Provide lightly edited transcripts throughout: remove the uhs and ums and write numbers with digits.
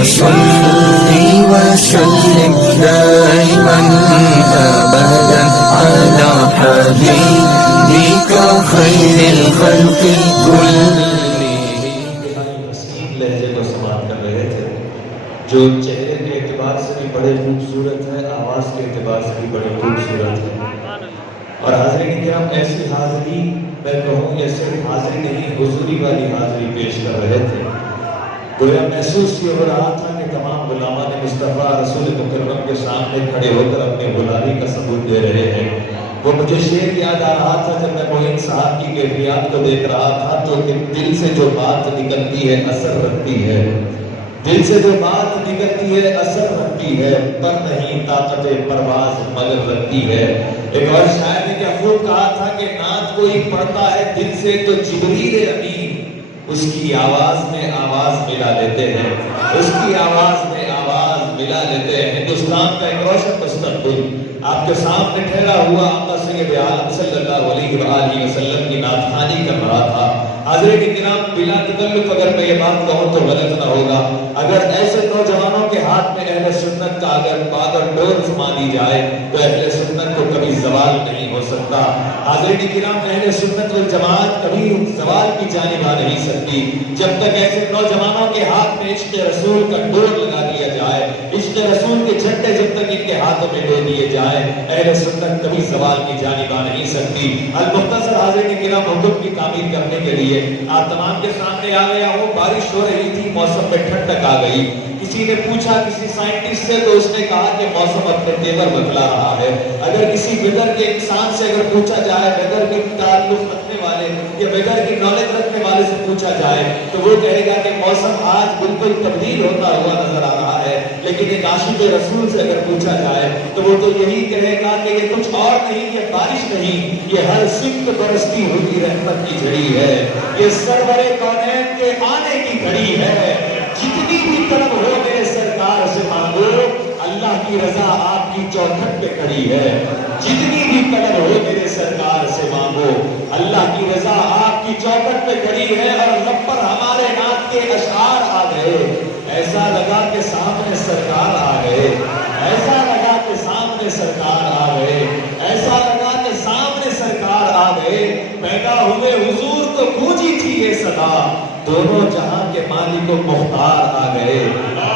صل وسلم دائما أبدا على حبيبك خير الخلق كلهم. لہجے کو سماعت کر رہے تھے جو چہرے کے اعتبار سے بھی بڑے خوبصورت ہے، آواز کے اعتبار سے بھی بڑے خوبصورت ہے. اور حاضرین کرام ایسی حاضری میں کہوں یہ صرف حاضری نہیں حضوری والی حاضری پیش کر رہے تھے. گویا محسوس یہ ہو رہا تھا کہ تمام غلامان مصطفیٰ رسول مکرم کے سامنے کھڑے ہو کر اپنی غلامی کا ثبوت دے رہے ہیں. وہ مجھے شعر یاد آ رہا تھا جب میں معین صاحب کی کیفیات کو دیکھ رہا تھا تو دل سے جو بات نکلتی ہے اثر رکھتی ہے. دل سے جو بات نکلتی ہے اثر رکھتی ہے، پر نہیں طاقت پرواز مگر رکھتی ہے. ایک اور شاعر نے کیا خوب کہا تھا کہ نعت کوئی پڑھتا ہے دل سے تو جبریل امین اس کی آواز میں آواز ملا لیتے ہیں، اس کی آواز میں آواز ملا لیتے ہیں. ہندوستان کا ایک روشن مستقبل آپ کے سامنے ٹھہرا ہوا آقا سید عالم صلی اللہ علیہ وآلہ وسلم کی نعت خوانی کر رہا تھا. حاضرین کرام بلا تکلف اگر میں یہ بات کہوں تو غلط نہ ہوگا اگر ایسے نوجوانوں کے ہاتھ میں اہل سنت کا اگر باغر ڈور سما دی جائے تو اہل سنت کو کبھی زوال نہیں ہو سکتا. حاضرین کرام اہل سنت والجماعت کبھی زوال کی جانب آ نہیں سکتی جب تک ایسے نوجوانوں کے ہاتھ میں عشق رسول کا ڈور لگا دیا جائے، عشق رسول کے جھنڈے جب تک ان کے ہاتھوں میں دے دیے جائے اہل سنت کبھی زوال کی جانب آ نہیں سکتی. المختصر حاضرین کرام حکم کی تعمیر کرنے کے لیے آپ تمام کے سامنے آ گیا ہوں. بارش ہو رہی تھی، موسم میں ٹھنڈک آ گئی. کسی نے پوچھا کسی سائنٹسٹ سے تو اس نے کہا کہ موسم اپنے تیور بتلا رہا ہے. اگر کسی ویدر کے انسان سے اگر پوچھا جائے، ویدر کے تعلق رکھنے والے یا ویدر کی نالج رکھنے والے سے پوچھا جائے تو وہ کہے گا کہ موسم آج بالکل تبدیل ہوتا ہوا نظر آ رہا ہے. لیکن ایک عاشق رسول سے اگر پوچھا جائے تو وہ تو یہی کہے گا کہ یہ کچھ اور نہیں، یہ بارش نہیں، یہ ہر سمت برستی ہوئی رحمت کی جھڑی ہے، یہ سرور کونین کے آنے کی گھڑی ہے. جتنی بھی طلب ہو میرے سرکار سے مانگو، اللہ کی رضا آپ کی چوکھٹ پہ کھڑی ہے. جتنی بھی طلب ہو میرے سرکار سے مانگو، اللہ کی رضا آپ کی چوکھٹ پہ کھڑی ہے. اور لب پر ہمارے نعت کے اشعار آ گئے، ایسا لگا کہ سامنے سرکار آ گئے، ایسا لگا کہ سامنے سرکار آ گئے، ایسا لگا کہ سامنے سرکار آ گئے. پیدا ہوئے حضور تو گونجی تھی یہ صدا، دونوں جہاں کے مالک و مختار آ گئے.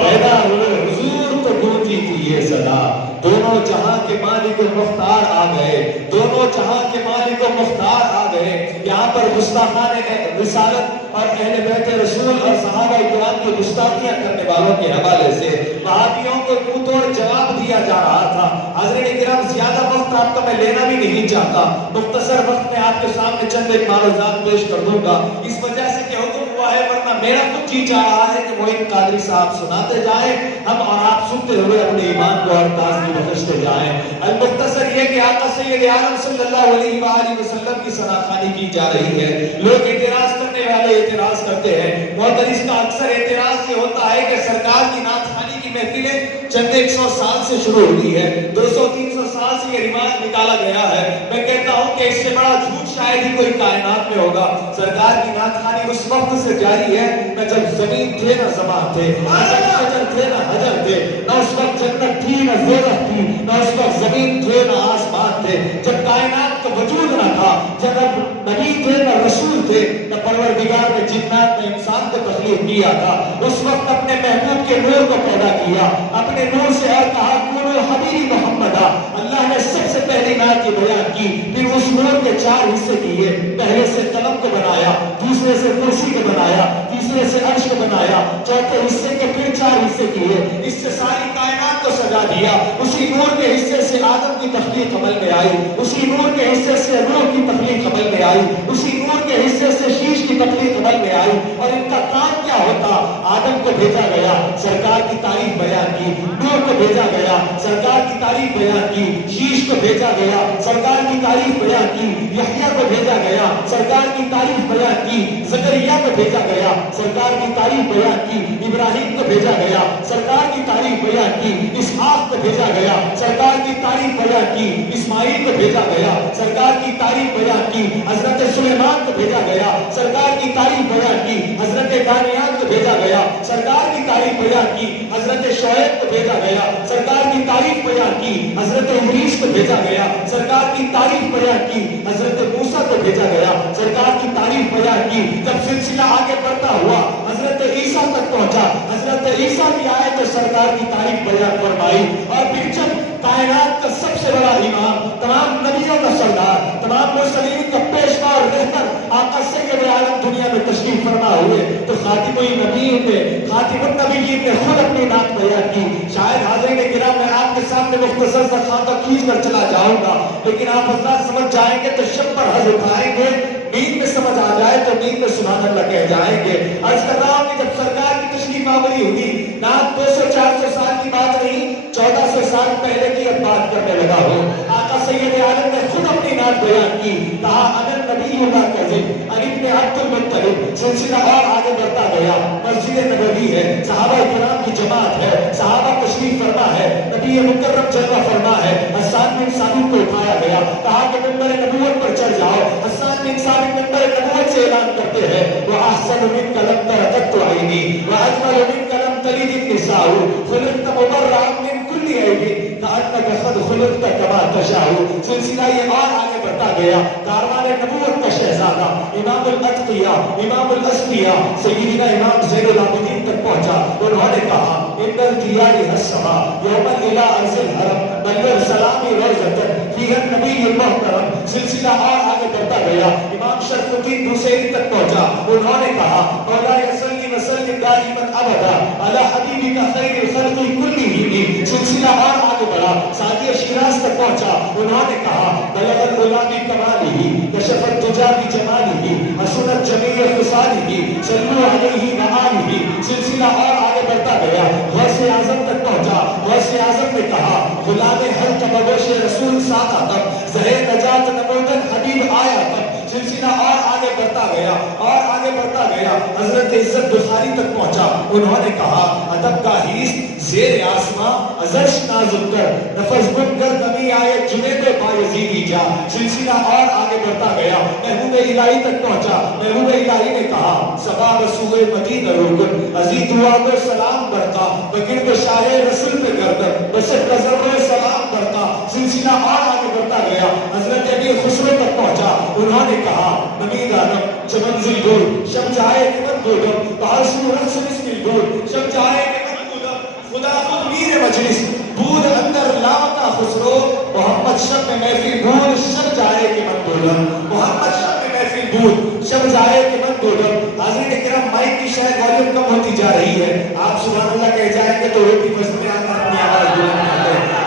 پیدا ہوئے حضور تو گونجی تھی یہ صدا، دونوں جہاں کے مالک و مختار آ گئے، دونوں جہاں کے مالک و مختار آ گئے. یہاں پر گستاخان رسالت اور اہل بیت رسول اور صحابہ کرام کی گستاخیاں کرنے والوں کے حوالے سے وہابیوں کو منہ توڑ جواب دیا جا رہا تھا. حضرین کرام زیادہ وقت آپ کا میں لینا بھی نہیں چاہتا، مختصر وقت میں آپ کے سامنے چند ایک معروضات پیش کر دوں گا اس وجہ سے کہ حکم ہوا ہے، ورنہ میرا کچھ جی چاہ رہا ہے کہ معین قادری صاحب سناتے جائیں، ہم اور آپ سنتے ہوئے اپنے ایمان کو اور تازگی بخشتے جائیں. المختصر یہ کہ آقا سید عالم صلی اللہ علیہ وآلہ وسلم کی ثنا خوانی کی جا رہی ہے. لوگ اعتراض کرنے والے اعتراض کرتے ہیں. محترس کا اکثر اعتراض یہ ہوتا ہے کہ سرکار کی نعت خوانی کی محفلیں چند 100 سال سے شروع ہوئی ہے، 200-300 سال سے یہ رواج نکالا گیا ہے. میں کہتا ہوں کہ اس سے بڑا جھوٹ شاید ہی کوئی کائنات میں ہوگا. سرکار کی نعت خوانی اس وقت سے جاری ہے نہ جب زمین تھے نہ زمان تھے، نہ جب شجر تھے نہ حجر تھے، نہ اس وقت جنت تھی نہ زیرت تھی، نہ اس وقت زمین تھے نہ آسمان تھے، جب کائنات کا وجود نہ تھا، جب نبی تھے نہ رسول تھے، نہ پروردگار نے جنات میں انسان کو تخلیق کیا تھا. اس وقت اپنے محبوب کے نور کو پیدا کیا، اپنے نور سے اور کہا کونو حبیبی محمدہ. اللہ نے سب سے پہلی نعت یہ بیان کی، پھر اس نور کے 4 حصے کیے. پہلے سے قلم کو بنایا، دوسرے سے کرسی کو بنایا، تیسرے سے عرش کو بنایا، چوتھے حصے کے پھر 4 حصے کیے. اس سے ساری کائنات کو سجا دیا. اسی نور کے حصے سے آدم کی تخلیق عمل میں آئی، اسی نور کے حصے سے روح کی تخلیق عمل میں آئی، اسی نور کے حصے سے شیش کی تخلیق عمل میں آئی. اور ان کا کام کیا ہوتا؟ آدم کو بھیجا گیا، سرکار کی تعریف بیان کی. نور کو بھیجا گیا، سرکار کی تعریف بیان کی. شیش کو بھیجا گیا، سرکار کی تعریف بیان کی. یحییٰ کو بھیجا گیا، سرکار کی تعریف بیان کی. زکریا کو بھیجا گیا، سرکار کی تعریف بیان کی. ابراہیم کو بھیجا گیا، سرکار کی تعریف بیان کی. اسحاق کو بھیجا گیا، سرکار کی تعریف بیان کی. اسماعیل کو بھیجا گیا، سرکار کی تعریف بیان کی. حضرت سلیمان کو بھیجا گیا، سرکار کی تعریف بیان کی. حضرت دانیال کو بھیجا گیا، گیا, سرکار کی تعریف بیان کی, حضرت شعیب کو بھیجا گیا, سرکار کی تعریف بیان کی, حضرت ادریس کو بھیجا گیا, سرکار کی تعریف بیان کی, حضرت موسیٰ کو بھیجا گیا, سرکار کی تعریف بیان کی. جب سلسلہ آگے بڑھتا ہوا حضرت عیسیٰ تک پہنچا, حضرت عیسیٰ کی آئے تو سرکار کی تعریف بیان فرمائی, اور پھر جب کائنات کا سب سے بڑا امام, تمام نبیوں کا سردار, تمام مرسلین کا پیشوا اور رہبر آقا سید عالم دنیا میں تشریف فرما ہوئے, تو خاتم النبیین نے, خاتم النبیین نے خود اپنی نعت بیان کی. شاید حاضرین کرام میں آپ کے سامنے مختصر سا خاکہ کھینچ کر چلا جاؤں گا, لیکن آپ حضرات سمجھ جائیں گے تو شب پر حض اٹھائیں گے, نیند میں سمجھ آ جائے تو نیند میں سبحان اللہ کہہ جائیں گے. عرض کر رہا ہوں کہ جب سرکار کی تشریف آوری ہوئی, نعت 200-400 سال کی بات نہیں, 1400 سال پہلے کی اب بات کرنے لگا ہوں. آقا سید عالم نے خود اپنی نعت بیان کی, کہا انا النبی لا کذب, علی بن عبد المطلب. سلسلہ اور آگے بڑھتا گیا, مسجد نبوی ہے, صحابہ کرام کی جماعت ہے, صحابہ تشریف فرما ہے, نبی مکرم جلوہ فرما ہے. حسان بن ثابت کو اٹھایا گیا, کہا کہ منبر نبوت پر چڑھ جاؤ. حسان بن ثابت منبر نبوت سے اعلان کرتے ہیں, وَأَحْسَنُ مِنْكَ لَمْ تَرَ قَطُّ عَيْنِي وَأَجْمَلُ مِنْكَ لَمْ تَلِدِ النِّسَاءُ خُلِقْتَ مُبَرَّأً مِنْ كُلِّ عَيْبٍ كَأَنَّكَ قَدْ خُلِقْتَ كَمَا تَشَاءُ. سلسلہ یہ اور آگے بڑھتا گیا. کاروان نبوت کا شہزادہ, امام الاتقیاء, امام الاسقیاء, سیدنا امام زین العابدین تک پہنچا. انہوں نے کہا ان الدیار السما یوم الى ارض الحرم بلغ سلامی روزۃ فیہا النبی المحترم. سلسلہ اور آگے بڑھتا گیا. امام شرف الدین بوصیری تک پہنچا. انہوں نے کہا مولا صلی وسلم دائما ابدا علی حبیبک خیر الخلق کلہم. سلسلہ اور آگے بڑھا. سعدیہ شیراز تک پہنچا. انہوں نے کہا بلغ العلا بکمالہ کشف الدجا بجمالہ حسنت جمیع خصالہ صلوا علیہ وآلہ. سلسلہ اور آگے بڑھتا گیا. غوث اعظم تک پہنچا. غوث اعظم نے کہا غلام حق بگوش رسول ساتھ تک زہر نجات نبوت حبیب آیا تک. سلسلہ اور آگے بڑھتا گیا, اور آگے بڑھتا گیا. حضرت عزت بخاری تک پہنچا. انہوں نے کہا ادب کا حیث زیر آسماں ازرش نازک کر نفس گم کر دمی آئے جنید بایزیدی جا. سلسلہ اور آگے بڑھتا گیا. محبوب الہی تک پہنچا. محبوب الہی نے کہا سبا بسوئے مدینہ روکن عزیز دعا کو سلام برقا بگرد شاہ رسول پہ گردن بسط نظر سلام برقا. سلسلہ اور آگے بڑھتا گیا. حضرت امیر خسرو تک پہنچا. انہوں نے کہا نبی دانم چمنزل دور شب جائے کہ من دودم بحرسو رقص نسل دور شب جائے کہ من دودم خدا خود میر مجلس بود اندر لاوتا خسرو محمد شب میں محفل بود شب جائے کہ من دودم محمد شب میں محفل بود شب جائے کہ من دودم. حاضرین کرام مائک کی شاید والیوم کم ہوتی جا رہی ہے. آپ سبحان اللہ کہہ جائیں گے تو روٹی فضل میں آنا اپنی آواز بلند کرتے ہیں.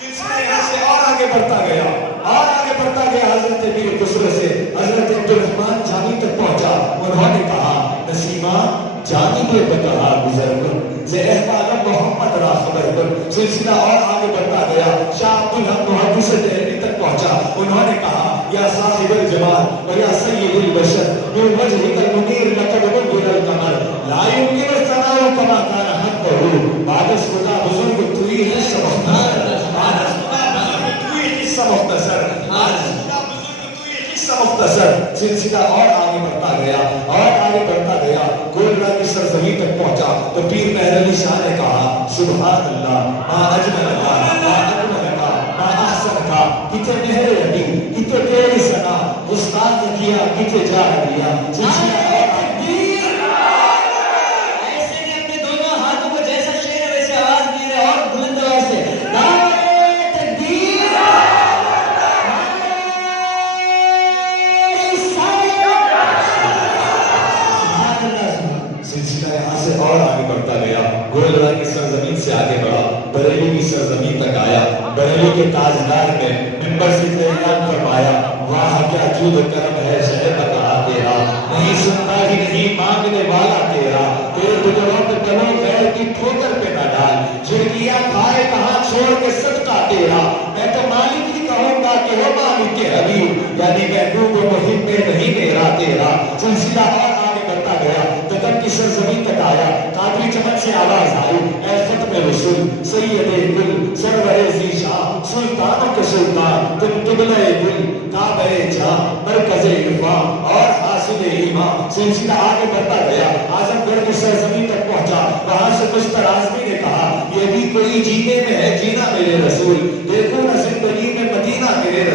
سلسلہ یہاں سے اور آگے بڑھتا گیا, اور آگے بڑھتا گیا. حضرت امیر خسرو سے حضرت عبدالرحمن جانی تک پہنچا. انہوں نے کہا نسیمہ جانب بکہا گزر کن سے احباب محمد را خبر کن. سلسلہ اور آگے بڑھتا گیا. شاہ عبدالحق محدث دہلوی تک پہنچا. انہوں نے کہا یا صاحب الجمال و یا سید البشر من وجهک المنیر لقد مبر القمر لا يمکن الثناء کما کان حقہ بعد خدا بزرگ توی حصہ مختار بعد خدا بزرگ توی حصہ مختصر مختصر. سلسلہ اور آگے بڑھتا گیا, اور آگے بڑھتا گیا. گولڈا کی سرزمین تک پہنچا تو پیر مہر علی شاہ نے کہا سبحان اللہ ما اجمل کا ما اجمل کا ما احسن کا کتے مہر علی کتے تیری سنا استاد کیا کتے جا دیا. سلسلہ اور تکبیر ایسے نے اپنے دونوں ہاتھوں کو جیسا شیر ہے ویسے آواز دی رہے اور بلند آواز سے اور آگے بڑھتا گیا. گولڈا کی سرزمین سے آگے بڑھا, بریلی کی سرزمین تک آیا. بریلی کے تاجدار نے منبر سے اعلان فرمایا واہ کیا جود کرم ہے شہر بتا تیرا, نہیں سنتا ہی نہیں مانگنے والا تیرا. تیرے بزرگوں پہ کلوں غیر کی ٹھوکر پہ نہ ڈال, جھڑکیاں کھائے کہاں چھوڑ کے صدقہ تیرا. میں تو مالک ہی کہوں گا کہ ہو مالک کے حبیب, یعنی محبوب و محب میں نہیں میرا تیرا. سلسلہ اور آگے بڑھتا گیا. دکن کی سرزمین تک آیا. قادری چمن سے آواز آئی اے ختم رسول سید گل سرور ذیشان سلطانوں کے سلطان تم قبلہ گل کعبہ جاں مرکز عرفان اور حاصل ایمان. سلسلہ آگے بڑھتا گیا. اعظم گڑھ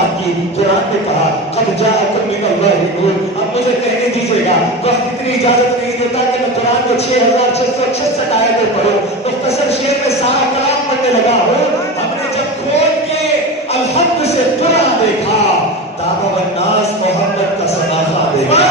بات کی. قرآن نے کہا قد جاءکم من اللہ نور. اب مجھے کہنے دیجیے گا, وقت اتنی اجازت نہیں دیتا کہ میں قرآن کے 6666 آیتیں پڑھوں. مختصر شعر میں سارا کلام پڑھنے لگا ہوں. ہم نے جب کھول کے الحمد سے قرآن دیکھا, تابع الناس محمد کا صداقہ دیکھا.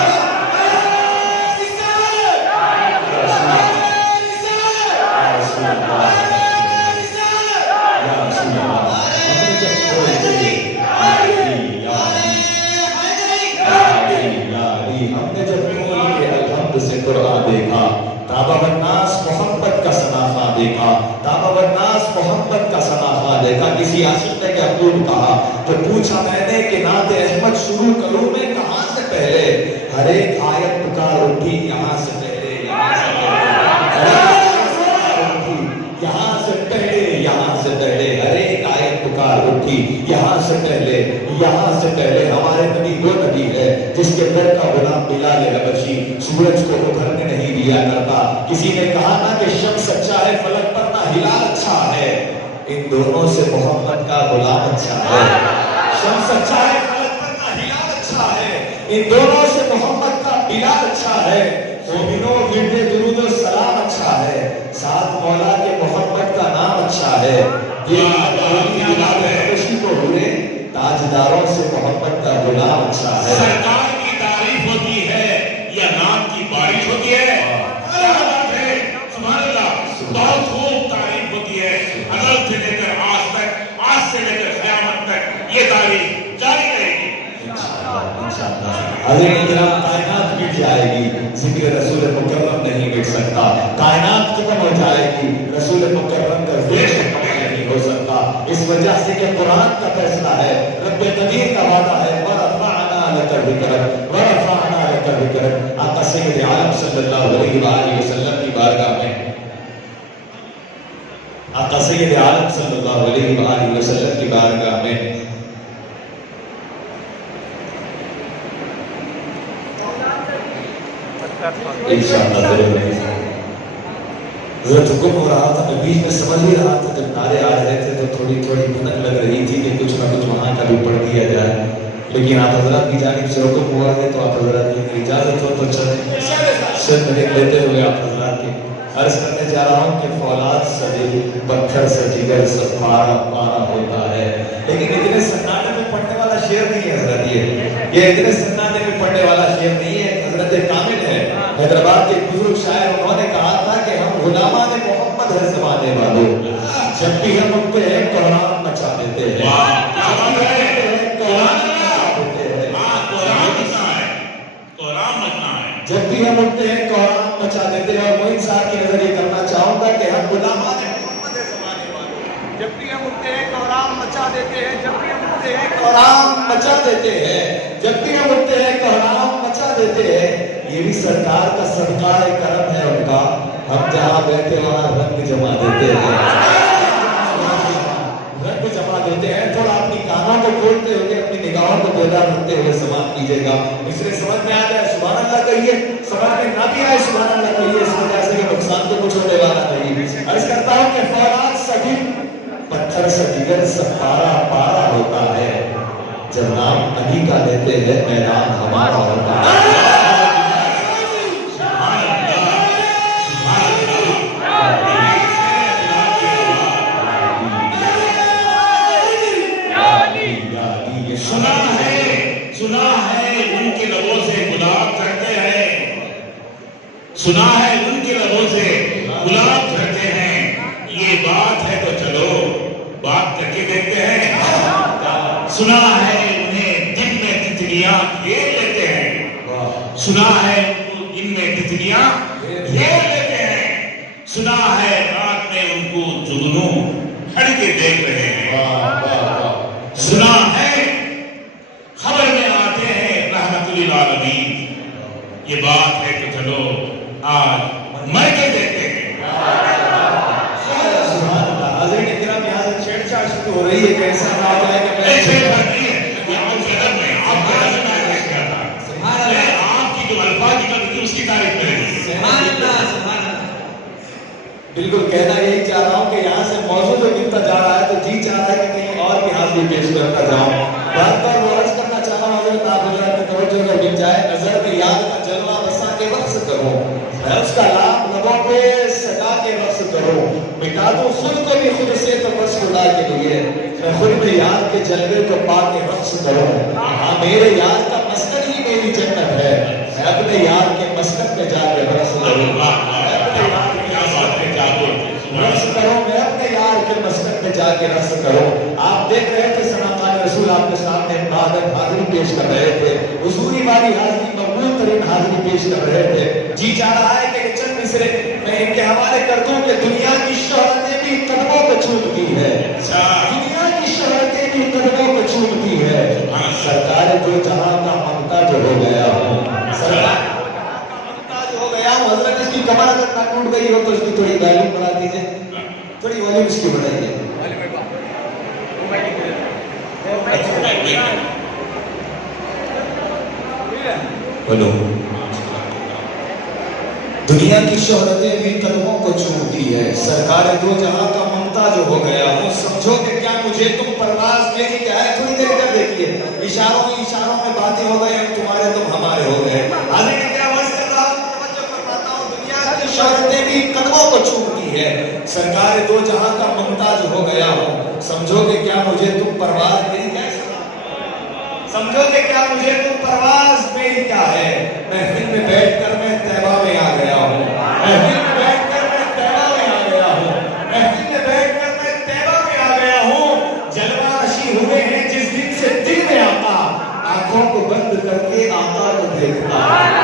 ہم نے جب کھول کے الحمد سے قرآن دیکھا, تابع الناس محمد کا صنافہ دیکھا, تابع الناس محمد کا صنافہ دیکھا. کسی عاشق نے کیا خوب کہا تو پوچھا میں نے کہ نعت احمد شروع کروں میں کہاں سے پہلے, ہر ایک آیت پکار اٹھی یہاں سے پہلے, یہاں سے پہلے, یہاں سے پہلے, ہر ایک آیت پکار اٹھی یہاں سے پہلے, یہاں سے پہلے. ہمارے نبی وہ نبی ہے جس کے در کا غلام بلال حبشی سورج کو ابھرنے نہیں دیا کرتا. کسی نے کہا نا کہ شمس اچھا ہے فلک پر نہ ہلال اچھا ہے, ان دونوں سے محمد کا غلام اچھا ہے. شمس اچھا ہے فلک پر نہ ہلال اچھا ہے, ان دونوں سے محمد کا بلال اچھا ہے. مومنوں گرتے درود و سلام اچھا ہے, ساتھ مولا کے محمد کا نام اچھا ہے. کو ہوئے تاجداروں سے محمد کا غلام اچھا ہے. سرکار کی تعریف ہوتی ہے یا نام کی بارش ہوتی ہے؟ کیا بات ہے, سبحان اللہ. بہت خوب تعریف ہوتی ہے, ازل سے لے کر آج تک, آج سے لے کر قیامت تک یہ تعریف جاری رہے گی. حضرت کرام کائنات مٹ جائے گی, ذکر رسول مکرم نہیں مٹ سکتا. کائنات ختم ہو جائے گی, رسول مکرم کا ذکر نہیں ہو سکتا. اس وجہ سے کہ قرآن کا فیصلہ ہے, رب قدیر کا وعدہ ہے, ورفعنا لک ذکرک ورفعنا لک ذکرک. آقا سید عالم صلی اللہ علیہ وآلہ وسلم کی بارگاہ میں, آقا سید عالم صلی اللہ علیہ وآلہ وسلم کی بارگاہ میں انشاءاللہ ضرور نہیں. حضرت حکم ہو رہا تھا, میں بیچ میں سمجھ ہی رہا تھا, جب نعرے آ رہے تھے تو تھوڑی بھنک لگ رہی تھی کہ کچھ نہ کچھ وہاں کا بھی پڑھ دیا جائے. لیکن آپ حضرات کی جانب سے حکم ہوا ہے تو آپ حضرات کی اجازت ہو تو چند منٹ لیتے ہوئے آپ حضرات کی عرض کرنے جا رہا ہوں کہ فولاد سے پتھر سے جگر سب پارا پارا ہوتا ہے. لیکن اتنے سناٹے میں پڑھنے والا شعر نہیں ہے حضرت, یہ اتنے سناٹے میں پڑھنے والا شعر نہیں ہے. حضرت کامل ہے حیدرآباد کے بزرگ شاعر, انہوں نے کہا تھا کہ ہم غلامان محمد ہر زمانے والوں, جب بھی ہم اٹھتے ہیں قرآن مچا دیتے ہیں. جب بھی ہم اٹھتے ہیں قرآن مچا دیتے ہیں. اور معین صاحب کی نظر یہ کرنا چاہوں گا کہ ہم غلامان محمد ہر زمانے والوں, جب بھی ہم اٹھتے ہیں قرآن مچا دیتے ہیں, جب بھی ہم اٹھتے ہیں قرآن مچا دیتے ہیں, جب بھی ہم اٹھتے ہیں قرآن مچا دیتے ہیں. یہ بھی سرکار کا صدقہ کرم ہے ان کا, ہم جہاں بیٹھے وہاں رنگ جما دیتے ہیں, رنگ جما دیتے ہیں. تھوڑا اپنی کانوں کو کھولتے ہوئے, اپنی نگاہوں کو بیدار رکھتے ہوئے سماعت کیجیے گا. اس لیے سمجھ میں آ جائے سبحان اللہ کہیے, سمجھ میں نہ بھی آئے سبحان اللہ کہیے, اس وجہ سے کہ نقصان تو کچھ ہونے والا نہیں. عرض کرتا ہوں کہ فولاد سبھی پتھر سے جگر سب پارا پارا ہوتا ہے, جب نام علی کا لیتے ہیں میدان ہمارا ہوتا ہے. سنا ہے ان کے لبوں سے گلاب جھڑتے ہیں, سنا ہے ان کے لبوں سے گلاب جھڑتے ہیں. یہ بات ہے تو چلو بات کر کے دیکھتے ہیں. سنا ہے انہیں دن میں تتلیاں گھیر لیتے ہیں, سنا ہے ان میں تتلیاں گھیر لیتے ہیں, سنا ہے رات میں ان کو جگنوں کھڑ کے دیکھ رہے ہیں. سنا ہے خبر میں آتے ہیں رحمت للعالمین. یہ بات ہے تو چلو آج مر کے دیکھتے ہیں. سبحان اللہ. حاضرین کرام, یہاں سے چھیڑ چھاڑ شروع ہو رہی ہے کہ ایسا نہ ہو جائے کہ میں چھیڑ چھاڑ نہیں ہے, یہ آپ کے ادب میں آپ کے ادب میں پیش کیا تھا. سبحان اللہ. آپ کی جو الفاظ کی کمی تھی اس کی تعریف میں نہیں. سبحان اللہ, سبحان اللہ. بالکل کہنا یہی چاہ رہا ہوں کہ یہاں سے موضوع جو ملتا جا رہا ہے تو جی چاہ رہا ہے کہ کہیں اور بھی حاضری پیش کرتا جاؤں. بات ہوں خود کو بھی خود سے تو بس خدا کے لیے میں خود میں یار کے جلوے کو پا کے رقص کروں ہاں میرے یار کا مسکن ہی میری جنت ہے میں اپنے یار کے مسکن پہ جا کے رقص کروں رقص کروں میں اپنے یار کے مسکن پہ جا کے رقص کروں آپ دیکھ رہے تھے سنامان رسول آپ کے سامنے حاضری پیش کر رہے تھے حضوری والی حاضری مقبول ترین حاضری پیش کر رہے تھے جی چاہ رہا ہے کہ چند مصرے میں ان کے حوالے کر دوں کہ دنیا کی شہرتیں بھی قدموں کو چومتی ہے دنیا کی شہرتیں بھی قدموں کو چومتی ہے سرکار جو جہاں کا ممتا جو ہو گیا سرکار ممتا جو ہو گیا حضرت اس کی کمر اگر نہ ٹوٹ گئی ہو تو اس کی تھوڑی ویلیو بڑھا دیجیے تھوڑی ویلیو اس کی بڑھائیے بولو دنیا کی شہرتیں بھی قدموں کو چومتی ہے سرکار دو جہاں کا ممتا جو ہو گیا ہوں سمجھو کہ کیا مجھے تم پرواز میری کیا ہے تھوڑی دیر ادھر دیکھیے اشاروں میں باتیں ہو گئے ہم تمہارے تم ہمارے ہو گئے حاضرین کرام عرض کر رہا ہوں توجہ فرماتا ہوں دنیا کی شہرتیں بھی قدموں کو چومتی ہے سرکار دو جہاں کا ممتا جو ہو گیا ہوں سمجھو کہ کیا مجھے تم پرواز میری کیا ہے سمجھو کہ کیا مجھے تم پرواز میری کیا ہے محفل میں بیٹھ کر میں طیبہ میں آ گیا ہوں محفل میں بیٹھ کر میں طیبہ میں آ گیا ہوں محفل میں بیٹھ کر میں طیبہ میں آ گیا ہوں جلوہ نشی ہوئے ہیں جس دن سے دل میں آقا آنکھوں کو بند کر کے آقا کو دیکھتا ہوں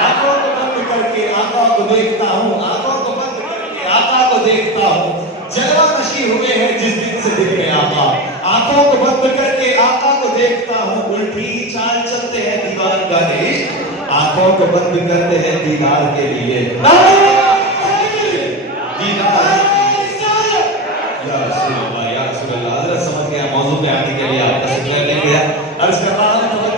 آنکھوں کو بند کر کے آقا کو دیکھتا ہوں آنکھوں کو بند کر کے آقا کو دیکھتا ہوں جلوہ نشی ہوئے ہیں جس دن سے دل میں آقا آنکھوں کو بند کر کے آقا کو دیکھتا ہوں الٹی چال چلتے ہیں دیوان کا عشق آنکھوں کو بند کرتے ہیں دیدار کے لیے دیدار یا رسول اللہ یا رسول اللہ حضرت سمجھ گیا موضوع پہ آنے کے لیے آپ کا شکریہ لے گیا عرض کرتا ہوں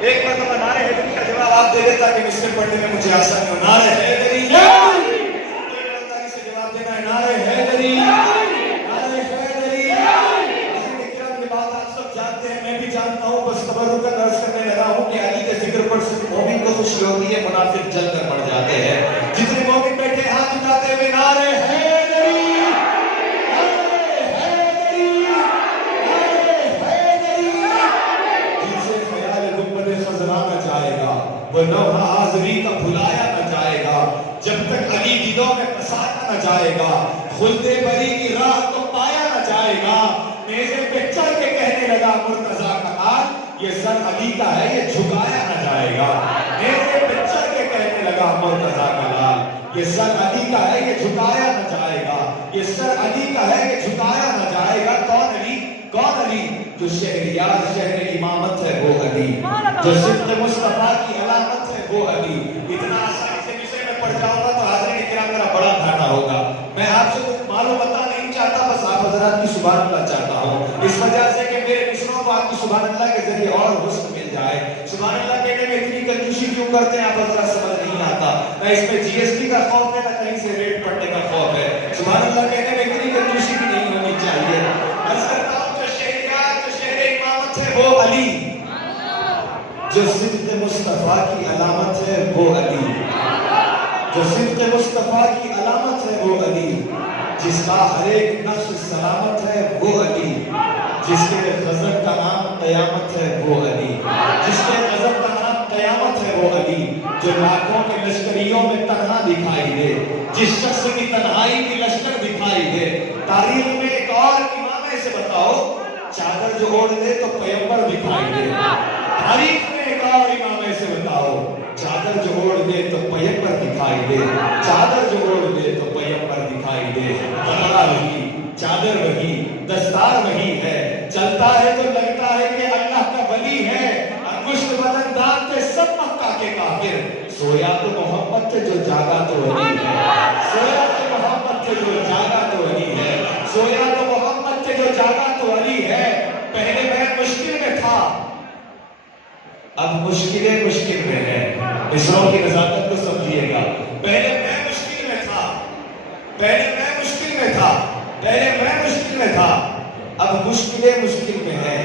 ایک مرتبہ نعرہ حیدری کا جواب آپ دے دیتا کہ مسلم پڑھنے میں مجھے آسانی ہو نعرہ حیدری سے جواب دینا ہے نعرہ حیدری میں بھی جانتا ہوں بس تبرک کا درس کرنے لگا ہوں کہ علی کے ذکر پر صرف مومن کو خوشی ہوتی ہے منافق جل کر پڑ جاتے ہیں جتنے مومن بیٹھے ہاتھ اٹھاتے ہوئے نعرہ حیدری حیدری حیدری جن سے خیال گنبد خضرا نہ جائے گا وہ نوحہ حاضری کا بھلایا نہ جائے گا جب تک علی دلوں میں پسایا نہ جائے گا خلد بری کی راہ کو پایا نہ جائے گا میزے پہ چڑھ کے کہنے لگا مرتضیٰ کا آج یہ سر علی کا ہے یہ جھکایا نہ جائے گا میزے پہ چڑھ کے کہنے لگا مرتضیٰ کا لال یہ سر علی کا ہے یہ جھکایا نہ جائے گا یہ سر علی کا ہے یہ جھکایا نہ جائے گا کون علی جو شہریار شہر امامت ہے وہ علی جو صدق مصطفیٰ کی علامت ہے وہ علی اتنا آسانی سے جسے میں پڑھ جاؤں گا تو حاضرین کرام میرا بڑا گھاٹا ہوگا میں آپ سے کچھ معلومات نہیں چاہتا بس آپ حضرات کی سبحان اللہ چاہتا ہوں اس وجہ سے کہ میرے مصروں کو آپ کی سبحان اللہ کے ذریعے اور حسن مل جائے سبحان اللہ کہنے میں اتنی کنجوسی کیوں کرتے ہیں آپ حضرات سمجھ نہیں آتا نہ اس میں جی ایس ٹی کا خوف ہے نہ کہیں سے ریٹ پڑنے کا خوف ہے سبحان اللہ کہنے میں اتنی کنجوسی بھی نہیں ہونی چاہیے عرض کرتا ہوں جو شہریار جو شہر امامت ہے وہ علی جو صدق مصطفیٰ کی علامت ہے وہ علی جو صدق مصطفیٰ کی علامت ہے وہ علی جس کا ہر ایک نفس سلامت ہے وہ علی جس کے غضب کا نام قیامت ہے وہ علی جس کے غضب کا نام قیامت ہے وہ علی جو لاکھوں کے لشکریوں میں تنہا دکھائی دے جس شخص کی تنہائی کی لشکر دکھائی دے تاریخ میں ایک اور امام سے بتاؤ چادر جو اوڑھ دے تو پیغمبر دکھائی دے تاریخ میں ایک اور امام سے بتاؤ چادر جو اوڑھ دے تو پیغمبر دکھائی دے چادر جو اوڑھ دے تو پیغمبر دکھائی دے کپڑا وہی چادر وہی دستار وہی ہے چلتا ہے تو لگتا ہے کہ اللہ کا ولی ہے انگشت بدن دانتے سب مکہ کے کافر سویا تو محمد سے جو جاگا تو ولی ہے سویا تو محمد سے جو جاگا تو ولی ہے سویا تو محمد سے جو جاگا تو ولی ہے پہلے میں مشکل میں تھا اب مشکلیں مشکل میں ہے مصروں کی نزاکت کو سمجھیے گا پہلے میں مشکل میں تھا پہلے میں مشکل میں تھا پہلے میں مشکل میں تھا اب مشکلیں مشکل میں ہے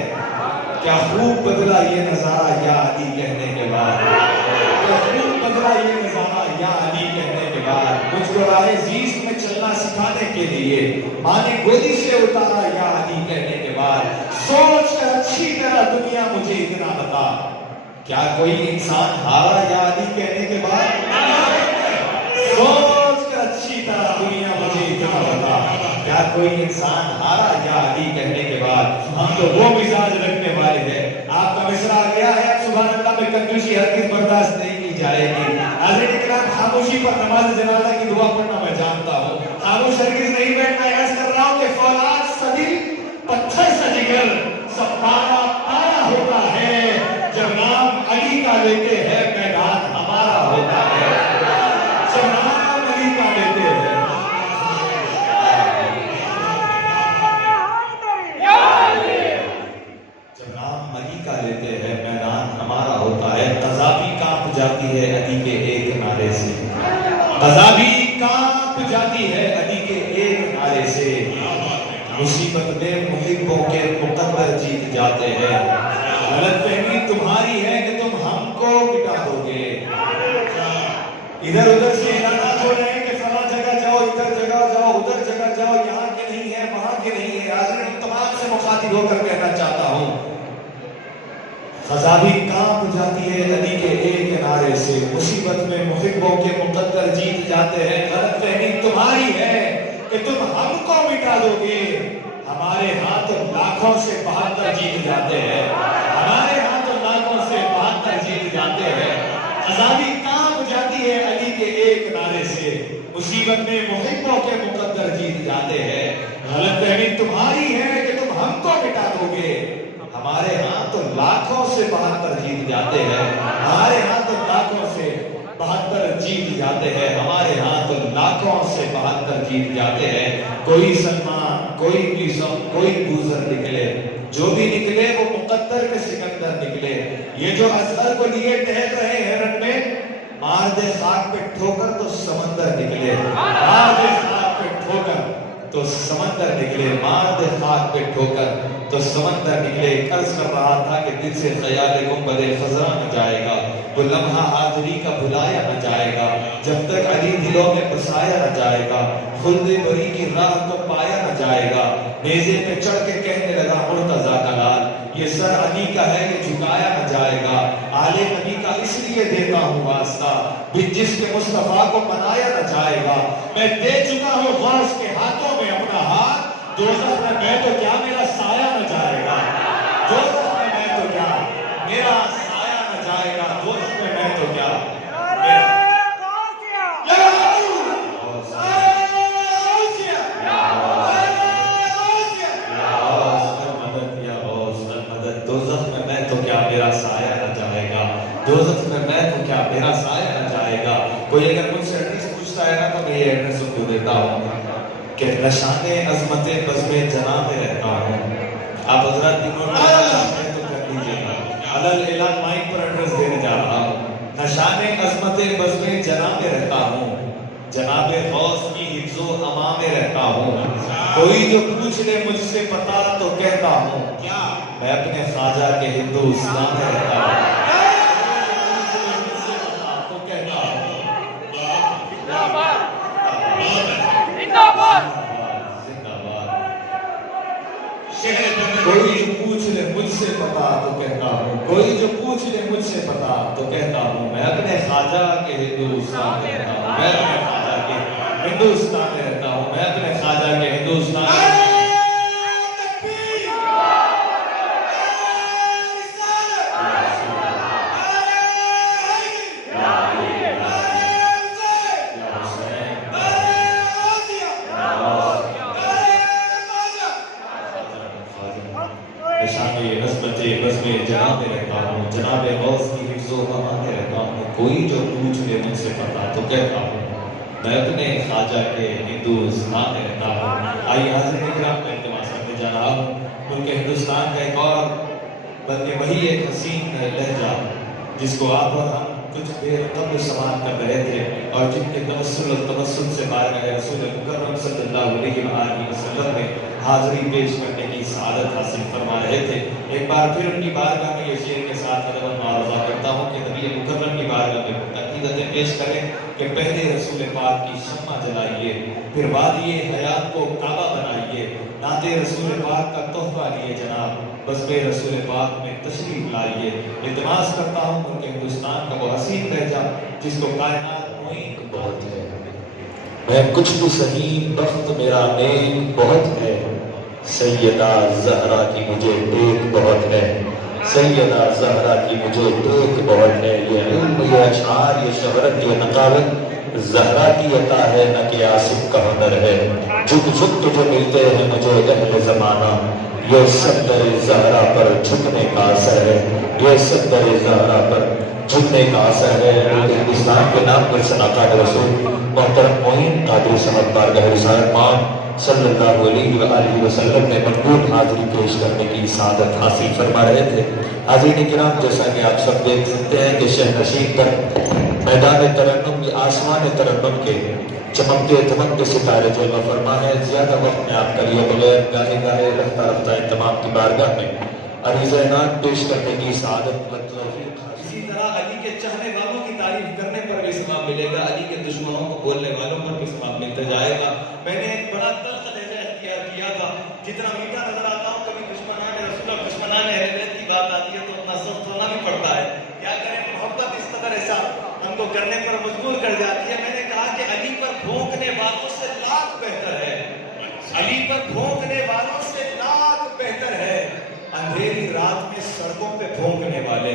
کیا خوب بدلا یہ نظارہ یا علی کہنے کے بعد کیا خوب بدلا یہ نظارہ یا علی کہنے کے بعد مجھ کو راہ زیست میں چلنا سکھانے کے لیے ماں نے گودی سے اتارا یا علی کہنے کے بعد سوچ کر اچھی طرح دنیا مجھے اتنا بتا، کیا کوئی انسان ہارا یا علی کہنے کے بعد؟ سوچ کر اچھی طرح دنیا مجھے اتنا بتا، کیا کوئی انسان ہارا یا علی کہنے کے بعد؟ ہم تو وہ مزاج رکھنے والے ہیں۔ آپ کا مصرع آ گیا ہے، سبحان اللہ میں کنجوسی ہرگز برداشت نہیں کی جائے گی۔ حضرت کرام خاموشی پر نماز جنازہ کی دعا پڑھنا میں جانتا ہوں، خاموش ہرگز نہیں بیٹھنا۔ عرض کر رہا ہوں کہ فولاد صدی پتھر سے جگر سب پارا پارا ہوتا ہے، جب نام علی کا لیتے ہیں میدان ہمارا ہوتا ہے، جب نام علی کا لیتے ہیں۔ جب نام علی کا لیتے ہیں میدان ہمارا ہوتا ہے، قضا بھی کانپ جاتی ہے علی کے ایک نعرے سے، قضا بھی کانپ جاتی ہے علی کے ایک نعرے سے، مصیبت میں محبوں کے مقدر جیت جاتے ہیں، غلط فہمی تمہاری ہے کہ تم ہم کو مٹا دو گے۔ ادھر ادھر سے اعلانات ہو رہے ہیں کہ فلاں جگہ جاؤ، ادھر جگہ جاؤ، ادھر جگہ جاؤ، یہاں کے نہیں ہے، وہاں کے نہیں ہے۔ حاضرین تمام سے مخاطب ہو کر کہنا چاہتا ہوں، خزا بھی کانپ جاتی ہے علی کے ایک نعرے سے، مصیبت میں محبوں کے مقدر جیت جاتے ہیں، غلط فہمی تمہاری ہے کہ تم ہم کو مٹا دو گے، ہمارے ہاتھ لاکھوں سے 72 جیت جاتے ہیں، ہمارے ہاتھ لاکھوں سے 72 جیت جاتے ہیں۔ خزا بھی کانپ جاتی ہے علی کے ایک نعرے سے، مصیبت میں محبوں کے مقدر جیت جاتے ہیں، غلط فہمی تمہاری ہے کہ تم ہم کو مٹا دو گے، ہمارے ہاں تو لاکھوں سے 72 جیت جاتے ہیں، ہمارے ہاں تو لاکھوں سے 72 جیت جاتے ہیں، ہمارے ہاں تو لاکھوں سے 72 جیت جاتے ہیں۔ کوئی سلمان، کوئی قسم، کوئی بوزر نکلے، جو بھی نکلے وہ مقدر کے سکندر نکلے۔ یہ جو اصغر کو لیے ٹہل رہے ہیں رن میں، مار دے خاک پہ ٹھوکر تو سمندر نکلے، مار دے خاک پہ ٹھوکر تو سمندر نکلے، مار دے خاک پہ ٹھوکر تو سمندر نکلے۔ عرض کر رہا تھا کہ دل سے خیال گنبد خضرا نہ جائے گا، وہ لمحہ حاضری کا بھلایا نہ جائے گا، جب تک علی دلوں میں بسایا نہ جائے گا، خلد بری کی راہ کو پایا نہ جائے گا۔ نیزے پہ چڑھ کے کہنے لگا مرتضیٰ کا لال، یہ سر علی کا ہے یہ جھکایا نہ جائے گا، آل نبی کا اس لیے دیتا ہوں واسطہ، جس کے مصطفیٰ کو منایا نہ جائے گا۔ میں دے چکا ہوں غوث کے ہاتھوں میں اپنا ہاتھ، دوزخ میں میں تو کیا میرا سایہ نہ جائے گا، دوزخ میں تو کیا میرا سایہ نہ جائے گا، دوزخ میں تو کیا دوزخ میں میں تو کیا میرا سایہ نہ جائے گا۔ کوئی اگر مجھ سے ایڈریس پوچھتا ہے نا تو میں یہ ایڈریس کو دیتا ہوں کہ نشان عظمت بزم جناح میں رہتا ہوں۔ آپ حضرات کی نوٹ چاہتے ہیں تو کر لیجیے گا، علل اعلان مائک پر ایڈریس دینے جا رہا ہوں۔ نشان عظمت بزم جناح میں رہتا ہوں، جناب غوث کی حفظ و امان میں رہتا ہوں۔ کوئی جو پوچھ لے مجھ سے پتا تو کہتا ہوں، کیا میں اپنے خواجہ کے ہندوستان میں رہتا ہوں۔ کوئی جو پوچھ لے مجھ سے پتا تو کہتا ہوں، کوئی جو پوچھ لے مجھ سے پتا تو کہتا ہوں، میں اپنے خواجہ کے ہندوستان میں رہتا ہوں، میں اپنے خواجہ کے ہندوستان میں رہتا ہوں، میں اپنے خواجہ کے ہندوستان میں جناب میں رہتا ہوں، جناب غوث کی حفظ و امان میں رہتا ہوں۔ کوئی جو پوچھ لے مجھ سے پتا تو کہتا ہوں، میں اپنے خواجہ کے ہندوستان میں رہتا ہوں۔ آئیے حاضرین اکرام کا التماس کرنے جا رہا ہوں، ملک ہندوستان کا ایک اور بلکہ وہی ایک حسین لہجہ جس کو آپ اور ہم کچھ دیر قبل سماعت کر رہے تھے اور جن کے توسل اور تبسم سے بارگاہ رسول مکرم صلی اللہ علیہ وآلہ وسلم میں حاضری پیش کرنے کی سعادت حاصل فرما رہے تھے۔ ایک بار پھر ان کی بارگاہ میں یہ شعر کے ساتھ ادب و معروضہ کرتا ہوں کہ نبی مکرم کی بارگاہ میں عقیدتیں پیش کریں کہ پہلے رسول پاک کی شمع جلائیے، پھر وادی حیات کو کعبہ بنائیے، نعت رسول پاک کا تحفہ لیے جناب، بس میں رسول پاک میں تشریف لائیے۔ التماس کرتا ہوں ان کے ہندوستان کا وہ حسین لہجہ جس کو کائنات معین بہت ہے، میں کچھ بھی صحیح بخت میرا نیک بہت ہے، سیدہ زہرا کی مجھے ٹیک بہت ہے، سیدہ زہرا کی مجھے ٹیک بہت ہے، یہ علم یہ اشعار یہ شہرت یہ نقابت زہرا کی عطا ہے نہ کہ آصف کا ہنر ہے، جھک جھک کے جو ملتے ہیں مجھے اہل زمانہ، یہ صدر زہرا پر جھکنے کا اثر ہے، یہ صدر زہرا پر جھکنے کا اثر ہے۔ ہندوستان کے نام پر سناقاد رسول محترم معین قادری صاحب بارگاہ رسالت مآب صلی اللہ علیہ وآلہ وسلم نے مقبول حاضری پیش کرنے کی سعادت حاصل فرما رہے تھے۔ حاضرین کرام، جیسا کہ آپ سب دیکھ سکتے ہیں کہ شہ نشین پر میدان ترنم کی آسمان ترنم کے چمکتے دمکتے ستارے جلوہ فرما ہے۔ زیادہ وقت میں آپ کا لیے بغیر گاہے گاہے رفتہ رفتہ تمام کی بارگاہ میں عریضہ نعت پیش کرنے کی سعادت و توفیق حاصل۔ اسی طرح علی کے چاہنے والوں کی تعریف کرنے پر بھی ثواب ملے گا، علی کے دشمنوں کو بولنے والوں پر بھی ثواب ملتا جائے گا۔ میں نے ایک بڑا تلخ لہجہ اختیار کیا تھا، جتنا میٹھا نظر آتا ہوں کبھی دشمنان رسول اور دشمنان اہل بیت کی بات آتی ہے تو اتنا سخت ہونا بھی پڑتا ہے۔ کیا کریں، محبت اس قدر ایسا ہم کو کرنے پر مجبور کر جاتی ہے۔ میں نے کہا کہ علی پر بھونکنے والوں سے لاکھ بہتر ہے، علی پر بھونکنے والوں سے لاکھ بہتر ہے اندھیری رات میں سڑکوں پہ بھونکنے والے،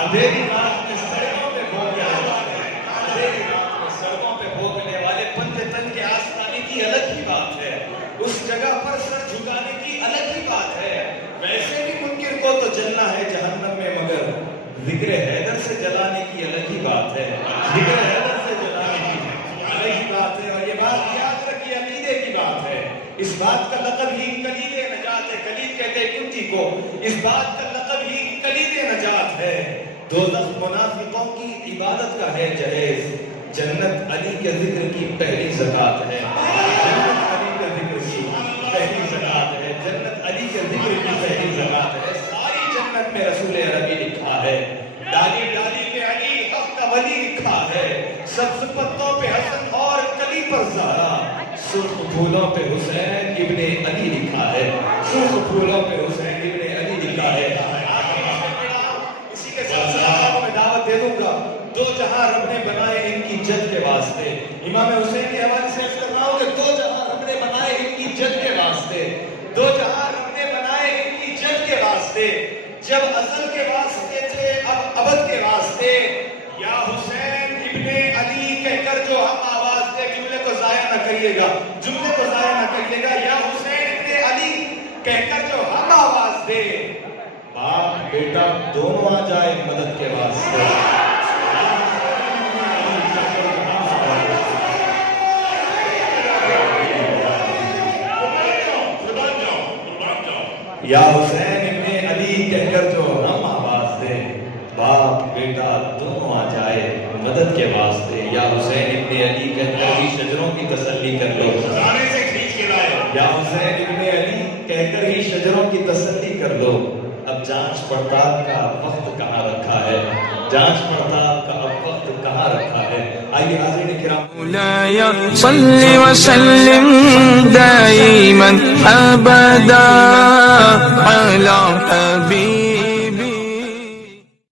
اندھیری رات میں سڑکوں پہ بھونکنے والے، اندھیری رات میں سڑکوں پہ بھونکنے والے۔ پنجے تن کے آستانے کی الگ ہی بات ہے، اس جگہ پر سر جھکانے کی الگ ہی بات ہے۔ ویسے بھی منکر کو تو جلنا ہے جہنم میں، مگر ذکر حیدر سے جلانے کی الگ ہی بات ہے، ذکر حیدر سے جلانے کی الگ ہی بات ہے۔ اور یہ بات یاد رکھیے، عقیدے کی بات ہے۔ اس بات کا لقب ہی کلید نجات ہے، کلید کہتے ہیں کنجی کو، اس بات کا لقب ہی کلید نجات ہے۔ دوزخ منافقوں کی عبادت کا ہے جہیز، جنت علی کے ذکر کی پہلی زکات ہے، جنت علی کے ذکر کی پہلی زکات ہے، جنت علی کے ذکر کی پہلی زکات ہے۔ ساری جنت میں رسول عربی لکھا ہے، ڈالی ڈالی پہ علی حق کا ولی لکھا ہے، سبز پتوں پہ حسن اور کلی پر زہرا، سرخ پھولوں پہ حسین ابن علی لکھا ہے، سرخ پھولوں پہ حسین ابن علی لکھا ہے۔ اسی کے ساتھ صحابہ میں دعوت دے دوں گا، دو جہاں رب نے بنائے ان کی جد کے واسطے۔ امام حسین کے حوالے سے عرض کر رہا ہوں کہ دو جہاں رب نے بنائے ان کی جد کے واسطے، دو جہاں رب نے بنائے ان کی جد کے واسطے، جب ازل کے واسطے تھے اب ابد کے واسطے۔ یا حسین ابن علی کہہ کر جو ہم آواز دے، جملے کو ضائع نہ کریے گا، جملے کو ضائع نہ کریے گا، یا حسین ابن علی کہہ کر جو ہم آواز دے، باپ بیٹا دونوں آ جائے مدد کے واسطے۔ یا حسین ابن علی کہہ کر جو ہم آواز دے، باپ بیٹا دونوں آ جائے مدد کے واسطے۔ یا حسین ابن علی کہہ کر ہی شجروں کی تسلی کر لو، خزانے سے کھینچ کے لائے۔ یا حسین ابن علی کہہ کر ہی شجروں کی تسلی کر لو۔ اب جانچ پڑتال کا وقت کہاں رکھا ہے، جانچ پڑتال کا اب وقت کہاں رکھا ہے۔ آئیے حاضرین کرام، مولاي صل وسلم دائما أبدا على حبيبك